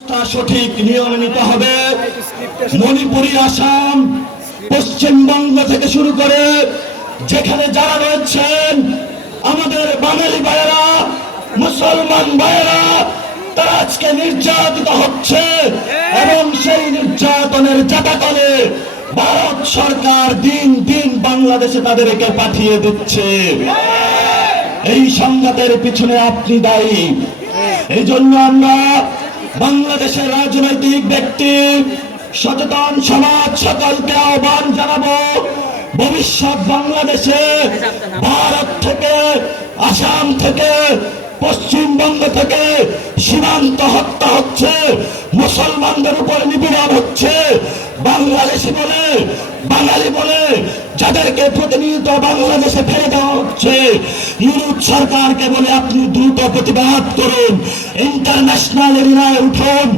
তা সঠিক নিয়মে নিতে হবে। মণিপুরি, আসাম, পশ্চিমবঙ্গ থেকে শুরু করে যেখানে যারা রয়েছেন আমাদের বাঙালি ভাইয়েরা, মুসলমান ভাইয়েরা, তারা আজকে নির্যাতিত হচ্ছে এবং সেই নির্যাতনের জাতাকলে ভারত সরকার দিন দিন বাংলাদেশে তাদেরকে পাঠিয়ে দিচ্ছে। এই সংঘাতের পিছনে আপনি দায়ী। এই জন্য আমরা বাংলাদেশের রাজনৈতিক ব্যক্তি, সচেতন সমাজ সকলকে আহ্বান জানাবো, ভবিষ্যৎ বাংলাদেশে ভারত থেকে, আসাম থেকে, পশ্চিমবঙ্গ থেকে সীমান্ত হত্যা হচ্ছে, মুসলমানদের উপর নিপীড়ন হচ্ছে। বাংলাদেশি বলে, বাঙালি বলে যাদেরকে প্রতিনিয়ত বাংলাদেশে ফেলে দেওয়া হচ্ছে, ইউরোপ সরকারকে বলে আপনি দ্রুত প্রতিবাদ করুন, ইন্টারন্যাশনাল এরিয়ায় উঠুন,